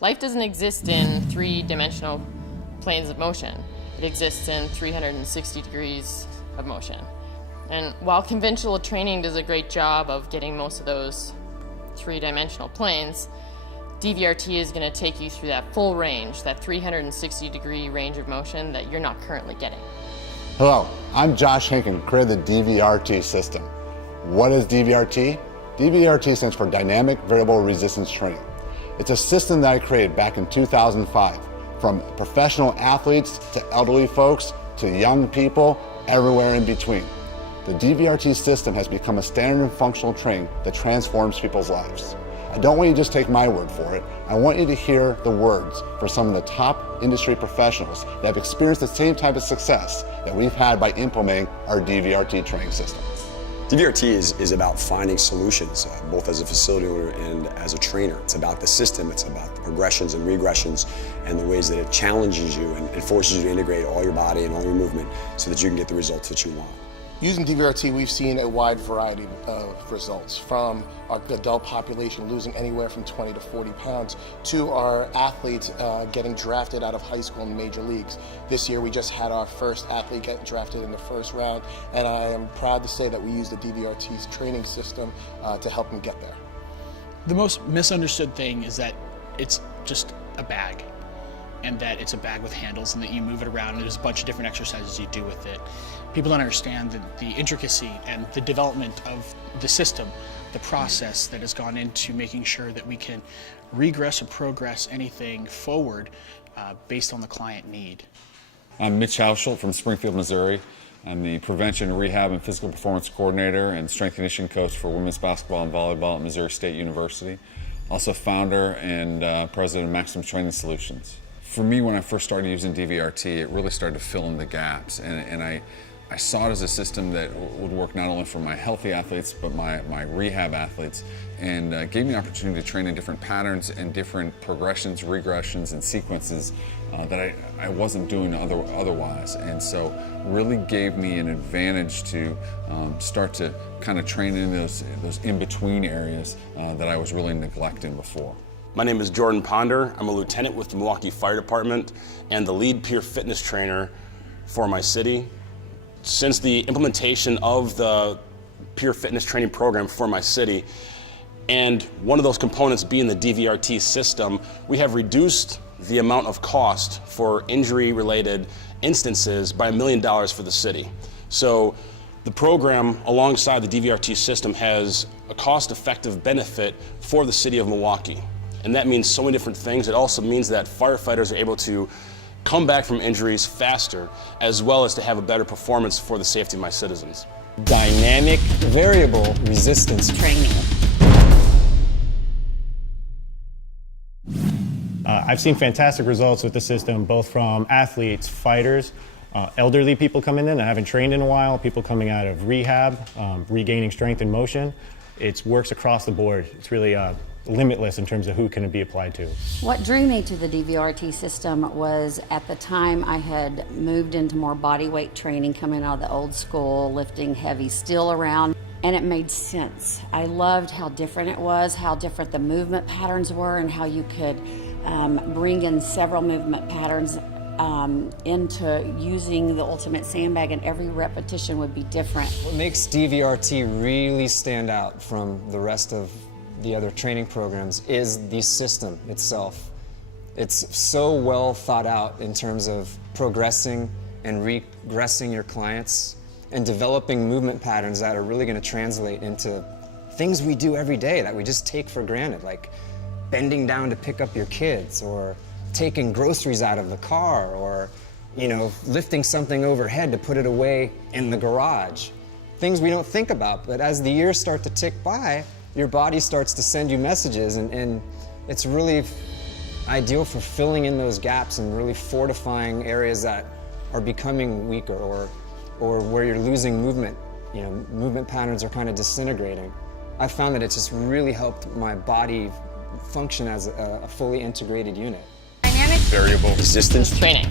Life doesn't exist in three-dimensional planes of motion. It exists in 360 degrees of motion. And while conventional training does a great job of getting most of those three-dimensional planes, DVRT is going to take you through that full range, that 360-degree range of motion that you're not currently getting. Hello, I'm Josh Hinken, creator of the DVRT system. What is DVRT? DVRT stands for Dynamic Variable Resistance Training. It's a system that I created back in 2005. From professional athletes to elderly folks to young people, everywhere in between. The DVRT system has become a standard and functional training that transforms people's lives. I don't want you to just take my word for it. I want you to hear the words from some of the top industry professionals that have experienced the same type of success that we've had by implementing our DVRT training system. DVRT is about finding solutions, both as a facility owner and as a trainer. It's about the system, it's about the progressions and regressions and the ways that it challenges you and forces you to integrate all your body and all your movement so that you can get the results that you want. Using DVRT, we've seen a wide variety of results, from our adult population losing anywhere from 20 to 40 pounds to our athletes getting drafted out of high school and major leagues. This year we just had our first athlete get drafted in the first round, and I am proud to say that we use the DVRT's training system to help him get there. The most misunderstood thing is that it's just a bag, and that it's a bag with handles and that you move it around and there's a bunch of different exercises you do with it. People don't understand the intricacy and the development of the system, the process that has gone into making sure that we can regress or progress anything forward based on the client need. I'm Mitch Hauschel from Springfield, Missouri. I'm the Prevention, Rehab, and Physical Performance Coordinator and Strength and Conditioning Coach for women's basketball and volleyball at Missouri State University. Also founder and president of Maximum Training Solutions. For me, when I first started using DVRT, it really started to fill in the gaps, and I saw it as a system that would work not only for my healthy athletes, but my rehab athletes, and gave me an opportunity to train in different patterns and different progressions, regressions, and sequences that I wasn't doing otherwise. And so really gave me an advantage to start to kind of train in those in-between areas that I was really neglecting before. My name is Jordan Ponder. I'm a lieutenant with the Milwaukee Fire Department and the lead peer fitness trainer for my city. Since the implementation of the peer fitness training program for my city, and one of those components being the DVRT system, we have reduced the amount of cost for injury-related instances by $1 million for the city. So the program, alongside the DVRT system, has a cost-effective benefit for the city of Milwaukee. And that means so many different things. It also means that firefighters are able to come back from injuries faster, as well as to have a better performance for the safety of my citizens. Dynamic Variable Resistance Training. I've seen fantastic results with the system, both from athletes, fighters, elderly people coming in that haven't trained in a while, people coming out of rehab, regaining strength and motion. It works across the board. It's really limitless in terms of who can it be applied to. What drew me to the DVRT system was, at the time I had moved into more body weight training, coming out of the old school, lifting heavy steel around, and it made sense. I loved how different it was, how different the movement patterns were, and how you could bring in several movement patterns into using the Ultimate Sandbag, and every repetition would be different. What makes DVRT really stand out from the rest of the other training programs is the system itself. It's so well thought out in terms of progressing and regressing your clients and developing movement patterns that are really going to translate into things we do every day that we just take for granted, like bending down to pick up your kids, or taking groceries out of the car, or lifting something overhead to put it away in the garage. Things we don't think about, but as the years start to tick by, your body starts to send you messages, and it's really ideal for filling in those gaps and really fortifying areas that are becoming weaker, or where you're losing movement. Movement patterns are kind of disintegrating. I found that it's just really helped my body function as a fully integrated unit. Dynamic Variable Resistance Training.